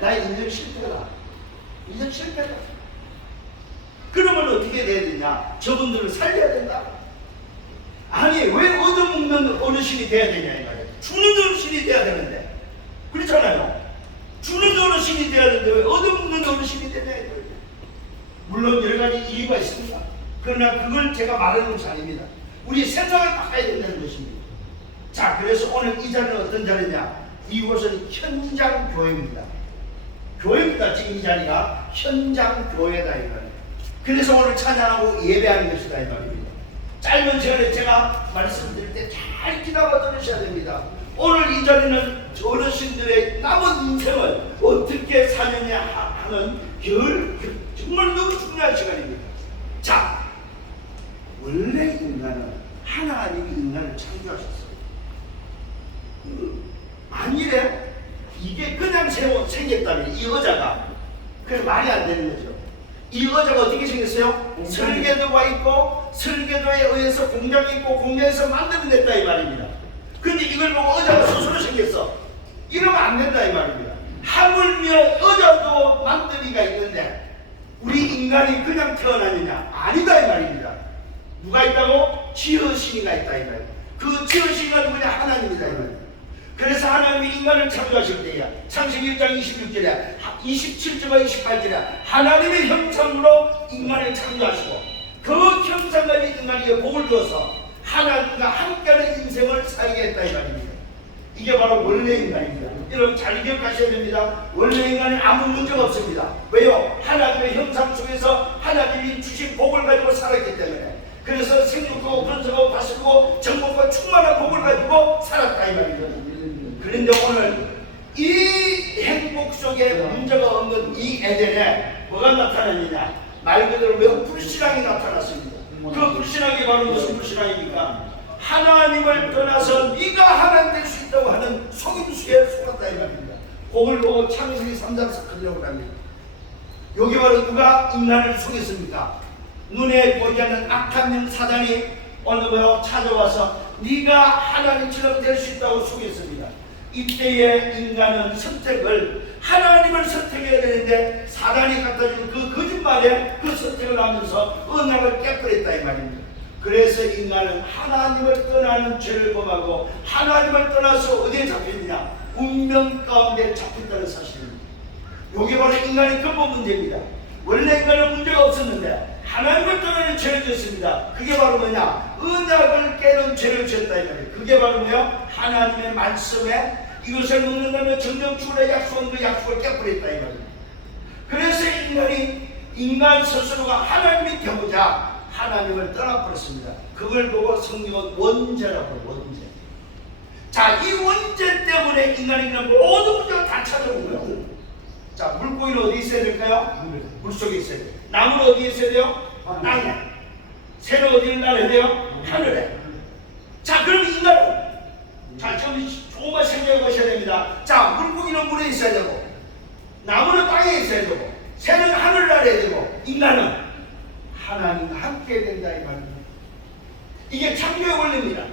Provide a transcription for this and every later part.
나의 인생 실패다. 인생 실패다. 그러면 어떻게 돼야 되냐? 저분들을 살려야 된다. 아니 왜 얻어먹는 어르신이 돼야 되냐 이 말이에요. 주는 어르신이 돼야 되는데. 그렇잖아요. 주는 어르신이 돼야 되는데 왜 얻어먹는 어르신이 되냐 이 말이에요. 물론 여러 가지 이유가 있습니다. 그러나 그걸 제가 말하는 것이 아닙니다. 우리 생각을 바꿔야 된다는 것입니다. 자, 그래서 오늘 이 자리는 어떤 자리냐? 이곳은 현장 교회입니다. 교회입니다. 지금 이 자리가 현장 교회다 이 말이에요. 그래서 오늘 찬양하고 예배하는 것이다 이 말입니다. 짧은 시간에 제가 말씀드릴 때 잘 기다려 들으셔야 됩니다. 오늘 이 자리는 어르신들의 남은 인생을 어떻게 사느냐 하는 정말 너무 중요한 시간입니다. 자, 원래 인간은 하나님이 인간을 창조하셨어요. 만일에 이게 그냥 생겼다면 이 의자가 그래 말이 안 되는 거죠. 이 의자가 어떻게 생겼어요? 설계도가 있고 설계도에 의해서 공장이 있고 공장에서 만들어냈다 이 말입니다. 근데 이걸 보고 의자가 스스로 생겼어. 이러면 안 된다 이 말입니다. 하물며 의자도 만들기가 있는데 우리 인간이 그냥 태어나느냐? 아니다 이 말입니다. 누가 있다고? 지으시니가 있다 이 말입니다. 그 지으시니가 누구냐? 하나님이다 이 말입니다. 그래서 하나님이 인간을 창조하실 때야 창세기 1장 26절에 27절과 28절에 하나님의 형상으로 인간을 창조하시고 그 형상 가진 인간에게 복을 주어서 하나님과 함께하는 인생을 살게 했다 이 말입니다. 이게 바로 원래 인간입니다. 여러분 잘 기억하셔야 됩니다. 원래 인간은 아무 문제가 없습니다. 왜요? 하나님의 형상 속에서 하나님이 주신 복을 가지고 살았기 때문에. 그래서 생육하고 번성하고 다스리고 정복과 충만한 복을 가지고 살았다 이 말입니다. 그런데 오늘 이 행복 속에 문제가 없는 이 에덴에 뭐가 나타났느냐? 말 그대로 매우 불신앙이 나타났습니다. 그 불신앙이 바로 무슨 불신앙입니까? 하나님을 떠나서 네가 하나님 될 수 있다고 하는 속임수에 속았다 이 말입니다. 그걸 보고 창세기 3장 사건이라고 합니다. 여기 바로 누가 인간을 속였습니까? 눈에 보이지 않는 악한 영 사단이 어느 날 찾아와서 네가 하나님처럼 될 수 있다고 속였습니다. 이때에 인간은 선택을 하나님을 선택해야 되는데 사단이 갖다준 그 거짓말에 그 선택을 하면서 언약을 깨버렸다 이 말입니다. 그래서 인간은 하나님을 떠나는 죄를 범하고 하나님을 떠나서 어디에 잡혔느냐? 운명 가운데 잡혔다는 사실입니다. 이게 바로 인간의 근본 문제입니다. 원래 인간은 문제가 없었는데 하나님을 떠나는 죄를 지었습니다. 그게 바로 뭐냐? 언약을 깨는 죄를 지었다 이 말이에요. 그게 바로 뭐야? 하나님의 말씀에 이것을 먹는다면 정령 죽으라 약속한 그 약속을 깨버렸다 이 말이에요. 그래서 인간 스스로가 하나님이 되고자 하나님을 떠나버렸습니다. 그걸 보고 성경은 원죄라고 해요. 원죄. 자, 이 원죄 때문에 인간이 그냥 모든 문제가 다 찾아온 거예요. 자, 물고기는 어디 있어야 될까요? 물속에 있어야 돼요. 나무는 어디에 있어야 돼요? 땅에. 새는 어디를 날아야 돼요? 하늘에. 자, 그럼 인간은 자, 좀 조금만 생각해 보셔야 됩니다. 자, 물고기는 물에 있어야 되고 나무는 땅에 있어야 되고 새는 하늘을 날아야 되고 인간은 하나님과 함께 된다 이 말입니다. 이게 창조의 원리입니다.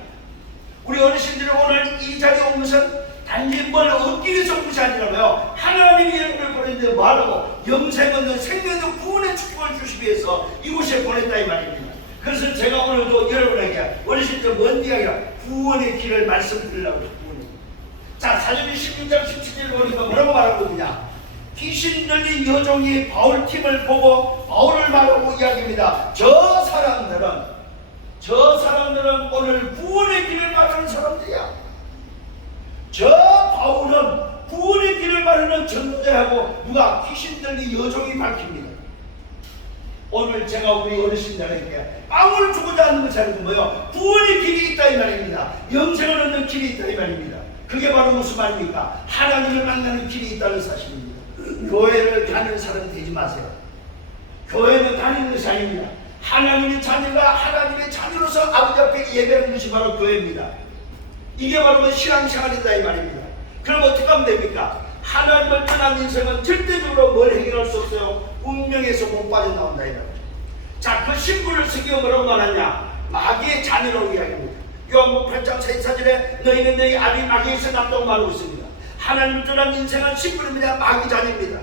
우리 어르신들이 오늘 이 자리에 온 것은 단지 뭘 얻기 위해서 온 것이 아니라고요. 하나님이 여러분을 보냈는데 뭐하라고? 영생 얻는 생명의 구원의 축복을 주시기 위해서 이곳에 보냈다 이 말입니다. 그래서 제가 오늘도 여러분에게 어르신들 먼 이야기라 구원의 길을 말씀드리려고 해요. 자, 사도행 16장 17절 보니까 뭐라고 말하고 있느냐? 귀신 들린 여종이 바울 팀을 보고 바울을 말하고 이야기합니다. 저 사람들은 오늘 구원의 길을 말하는 사람들이야. 저 바울은 구원의 길을 말하는 전도자하고 누가 귀신 들린 여종이 밝힙니다. 오늘 제가 우리 어르신들에게 빵을 주고자 하는 것이 아니고 뭐요? 구원의 길이 있다 이 말입니다. 영생을 얻는 길이 있다 이 말입니다. 그게 바로 무슨 말입니까? 하나님을 만나는 길이 있다는 사실입니다. 교회를 다니는 사람 되지 마세요. 교회는 다니는 것이 아닙니다. 하나님의 자녀가 하나님의 자녀로서 아버지 앞에 예배하는 것이 바로 교회입니다. 이게 바로 신앙생활이다 이 말입니다. 그럼 어떻게 하면 됩니까? 하나님을 떠난 인생은 절대적으로 뭘 해결할 수 없어요. 운명에서 못 빠져나온다 이 말이죠. 자, 그 신부를 성경은 뭐라고 말하냐? 마귀의 자녀라고 이야기합니다. 요한복음 8장 44절에 너희는 너희 아비 마귀에서 났다고 말하고 있습니다. 하나님을 떠난 인생은 신분입니다. 마귀 자녀입니다.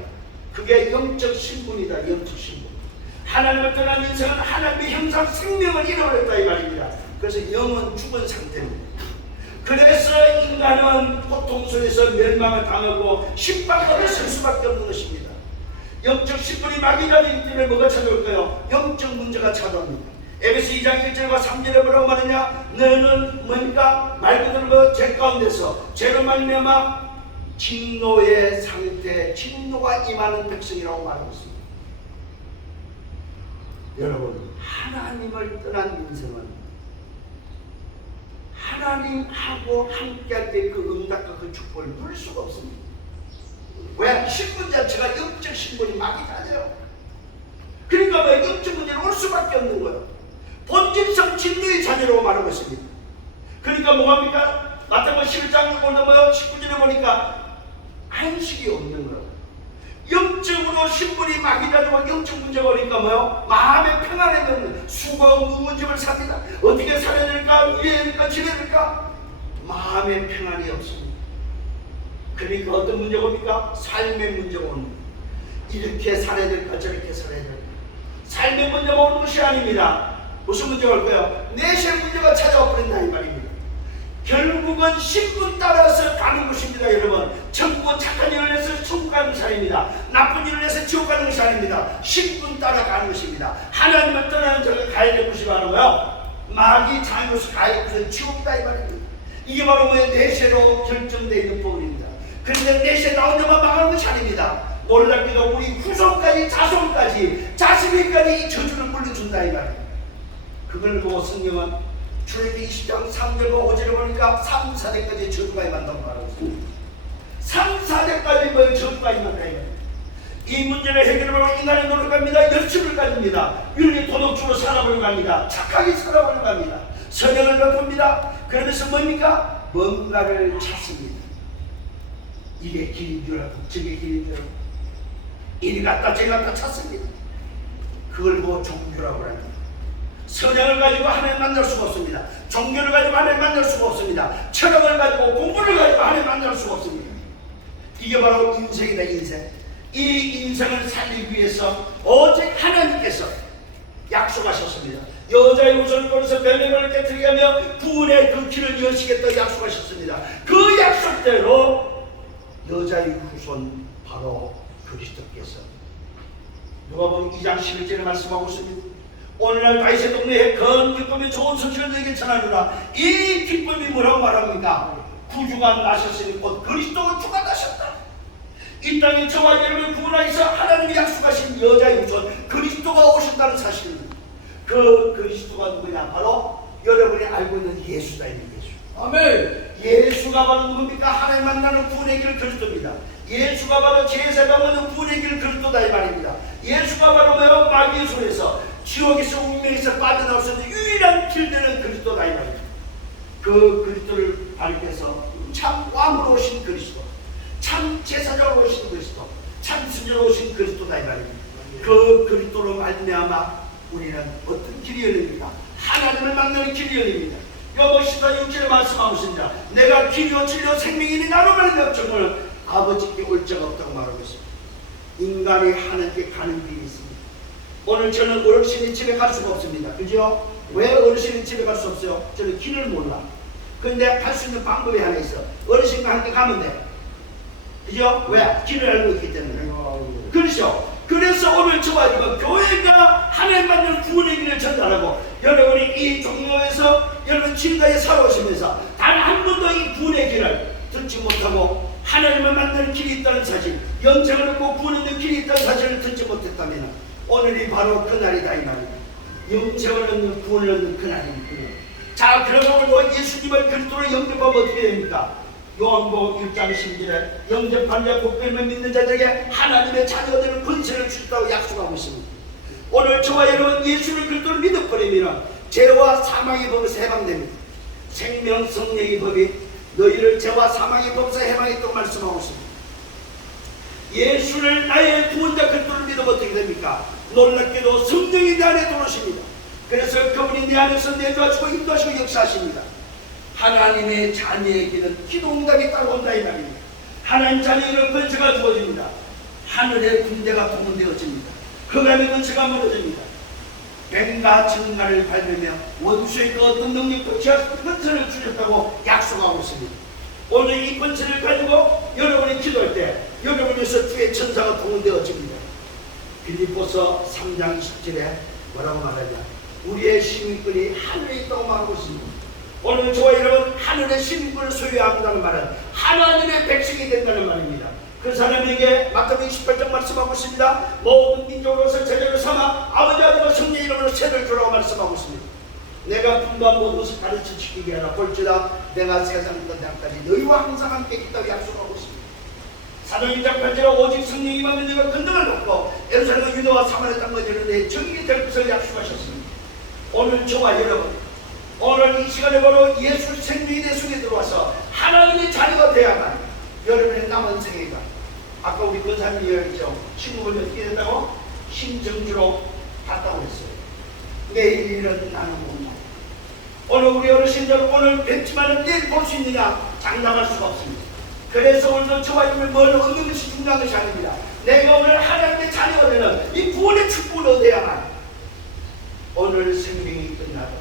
그게 영적 신분이다. 영적 신분. 하나님을 떠난 인생은 하나님의 형상 생명을 잃어버렸다 이 말입니다. 그래서 영은 죽은 상태입니다. 그래서 인간은 고통 속에서 멸망을 당하고 심판받을 설 수밖에 없는 것입니다. 영적 신분이 마귀 자녀이기 때문에 뭐가 찾아올까요? 영적 문제가 찾아옵니다. 에베소 2장 1절과 3절에 뭐라고 말하냐? 너는 뭡니까? 말 그대로 죄 가운데서 죄로 말미암아 진노의 상태, 진노가 임하는 백성이라고 말하고 있습니다. 여러분, 하나님을 떠난 인생은 하나님하고 함께할 때 그 응답과 그 축복을 누릴 수가 없습니다. 왜? 신분 자체가 영적 신분이 마귀 자녀예요. 그러니까 왜 영적 문제는 올 수밖에 없는 거예요. 본질성 진리의 자녀라고 말하고 있습니다. 그러니까 뭐합니까? 마태복음 11장을 보면 19절에 보니까 안식이 없는 거예요. 영적으로 신분이 마귀 자녀와 영적 문제가 오니까 뭐요? 마음의 평안이 없는 수고 무문집을 삽니다. 어떻게 살아야 될까? 이래야 될까? 지내야 될까? 마음의 평안이 없습니다. 그러니까 어떤 문제가 옵니까? 삶의 문제가 옵니다. 이렇게 살아야 될까? 저렇게 살아야 될까? 삶의 문제가 오는 것이 아닙니다. 무슨 문제가 올까요? 내실 문제가 찾아와 버린다 이 말입니다. 결국은 신분 따라서 가는 것입니다. 여러분, 천국은 착한 일을 해서 천국 가는 것이 아닙니다. 나쁜 일을 해서 지옥 가는 것이 아닙니다. 신분 따라 가는 것입니다. 하나님을 떠나는 자가 가야 될 것이 바로 뭐요? 마귀 자녀로서 가야 될 것은 지옥이다 이 말입니다. 이게 바로 뭐예요? 내세로 결정되어 있는 부분입니다. 그런데 내세 나온 자만 망하는 것이 아닙니다. 놀랍게도 우리 후손까지 자손까지 자식에까지 이 저주를 물려준다 이 말입니다. 그걸 보고 성경은 출애굽기 20장 3절과 5절에 보니까 3, 4대까지 저주가 임한다고 말하고 있습니다. 3, 4대까지 뭐 저주가 임한다 이 문제를 해결하려고 인간이 노력합니다. 열심을 가집니다. 윤리 도덕적으로 살아보려고 합니다. 착하게 살아보려고 합니다. 선행을 베풉니다. 그러면서 뭡니까? 뭔가를 찾습니다. 이게 길인 줄 알고 저게 길인 줄 알고 이리 갔다 저리 갔다 찾습니다. 그걸 보고 종교라고 합니다. 선행을 가지고 하나님 만날 수가 없습니다. 종교를 가지고 하나님 만날 수가 없습니다. 철학을 가지고 공부를 가지고 하나님 만날 수가 없습니다. 이게 바로 인생이다 인생. 이 인생을 살리기 위해서 오직 하나님께서 약속하셨습니다. 여자의 후손을 보내서 벨레헴을 깨뜨리게 하며 구원의 그 길을 여시겠다고 약속하셨습니다. 그 약속대로 여자의 후손 바로 그리스도께서 누가복음 2장 11절에 말씀하고 있습니다. 오늘날 다윗의 동네에 건 기쁨이 좋은 소식을 너에게 전하노라. 이 기쁨이 뭐라고 말합니까? 구주가 나셨으니 곧 그리스도가 주가 나셨다. 이 땅에 저와 여러분을 구원하여서 하나님이 약속하신 여자의 후손 그리스도가 오신다는 사실입니다. 그 그리스도가 누구냐? 바로 여러분이 알고 있는 예수다. 예수. 아멘. 예수가 바로 누굽니까? 하나님 만나는 구원의 길 그리스도입니다. 예수가 바로 제사장하는 구원의 길 그리스도다 이 말입니다. 예수가 바로 뭐요? 마귀의 손에서 지옥에서 운명에서 빠져나올 수 있는 유일한 길되는 그리스도다 이 말입니다. 그 그리스도를 밝혀서 참 왕으로 오신 그리스도, 참 제사장으로 오신 그리스도, 참 순전으로 오신 그리스도다 이 말입니다. 그 그리스도로 말미암아 우리는 어떤 길이 열립니까? 하나님을 만나는 길이 열립니다. 여보시다 6절에 말씀하고 있습니다. 내가 길이요 진리요 생명이니 나로 말미암아 정말 아버지께 올 자가 없다고 말하고 있습니다. 인간이 하나님께 가는 길이 있습니다. 오늘 저는 어르신의 집에 갈 수가 없습니다. 그죠? 왜 어르신의 집에 갈 수 없어요? 저는 길을 몰라. 근데 갈 수 있는 방법이 하나 있어. 어르신과 함께 가면 돼. 그죠? 왜? 길을 알고 있기 때문에. 그렇죠? 그래서 오늘 저와 이거 교회가 하나님 만나는 구원의 길을 전달하고 여러분이 이 종로에서 여러분 지금까지 살아오시면서 단 한 번도 이 구원의 길을 듣지 못하고 하나님을 만나는 길이 있다는 사실, 영생을 얻고 구원 얻는 길이 있다는 사실을 듣지 못했다면 오늘이 바로 그날이다 이 말입니다. 영생을 얻는 구원을 얻는 그날입니다. 자, 그러면 오늘 예수님을 그리스도로 영접하면 어떻게 됩니까? 요한복음 1장 10절에 영접한 자 곧 그를 믿는 자들에게 하나님의 자녀가 되는 권세를 주셨다고 약속하고 있습니다. 오늘 저와 여러분 예수를 그리스도로 믿어버리면 죄와 사망의 법에서 해방됩니다. 생명 성령의 법이 너희를 죄와 사망의 법에서 해방했다고 말씀하고 있습니다. 예수를 나의 구원자 그리스도를 믿으면 어떻게 됩니까? 놀랍게도 성령이 내 안에 들어오십니다. 그래서 그분이 내 안에서 내주하시고 인도하시고 역사하십니다. 하나님의 자녀의 길은 기도 응답이 따라온다 이 말입니다. 하나님 자녀에게 권세가 주어집니다. 하늘의 군대가 동원되어집니다. 흑암의 권세가 무너집니다. 뱀과 정갈을 밟으며 원수의 그 어떤 능력도 제한 권세를 주셨다고 약속하고 있습니다. 오늘 이 권세를 가지고 여러분이 기도할 때 여러분에서 주의 천사가 동원되어집니다. 빌립보서 3장 10절에 뭐라고 말하냐? 우리의 시민권이 하늘에 있다고 말하고 있습니다. 오늘 저와 여러분 하늘의 시민권을 소유한다는 말은 하나님의 백성이 된다는 말입니다. 그 사람에게 마태복음 28장 말씀하고 있습니다. 모든 민족으로서 제자를 삼아 아버지 아들과 성령의 이름으로 세를 주라고 말씀하고 있습니다. 내가 분부한 모든 것을 가르쳐 지키게 하라. 볼지라 내가 세상 끝날까지 너희와 항상 함께 있다고 약속하고 있습니다. 사도행 1장 8절에 오직 성령이 임하면 너희가 권능을 받고 예루살렘과 유다와 사마리아 땅까지는 내 증인이 될 것을 약속하셨습니다. 오늘 저와 여러분, 오늘 이 시간에 바로 예수 생명이 내 속에 들어와서 하나님의 자녀가 되어야만 여러분의 남은 생애가, 아까 우리 권사님이 얘기했죠. 친구분이 어떻게 됐다고? 심정주로 갔다고 했어요. 내일 일은 나는 못 나. 오늘 우리 어르신들 오늘 뵙지만 내일 볼 수 있느냐? 장담할 수가 없습니다. 그래서 오늘 저와 여러분이 뭘 얻는 것이 중요한 것이 아닙니다. 내가 오늘 하나님의 자녀가 되는 이 구원의 축복을 얻어야만 오늘 생명이 끝나도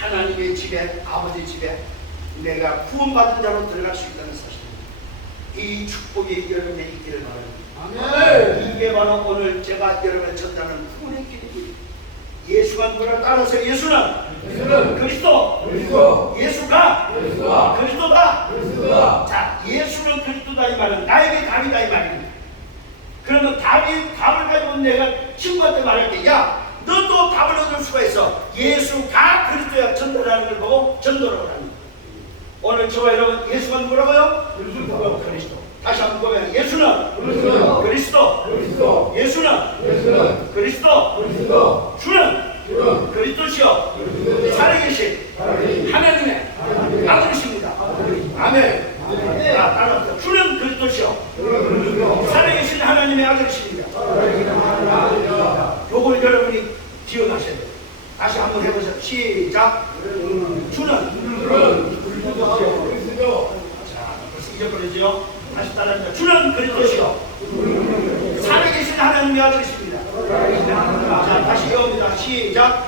하나님의 집에, 아버지 집에 내가 구원받은 자로 들어갈 수 있다는 사실입니다. 이 축복이 여러분에 있기를 바랍니다. 이게 바로 오늘 제가 여러분에 전하는 구원의 길입니다. 예수가 누구를 따라서 예수는 그리스도. 예수가 그리스도다. 자, 예수는 그리스도다 이 말은 나에게 답이다 이 말입니다. 그러면 답을 가지고 내가 친구한테 말할 때, 야, 너도 답을 얻을 수가 있어. 예수가 그리스도야 전도라는 걸 보고 전도를 합니다. 오늘 저와 여러분, 예수가 누구라고요? 그리스도. 다시 한번 보면 예수는 그리스도. 예수는 그리스도. 주는 그리스도시요 살아계신 하나님의 아들이십니다. 아멘. 자, 따라합시다. 주는 그리스도시요 살아계신 하나님의 아들이십니다. 요걸 여러분이 기억하셔야 돼요. 다시 한번 해보세요. 시작. 주는 자, 벌써 잊어버리죠. 다시 따라합니다. 주는 그리스도시요 살아계신 하나님의 아들이십니다. 자, 다시 이어옵니다. 시작.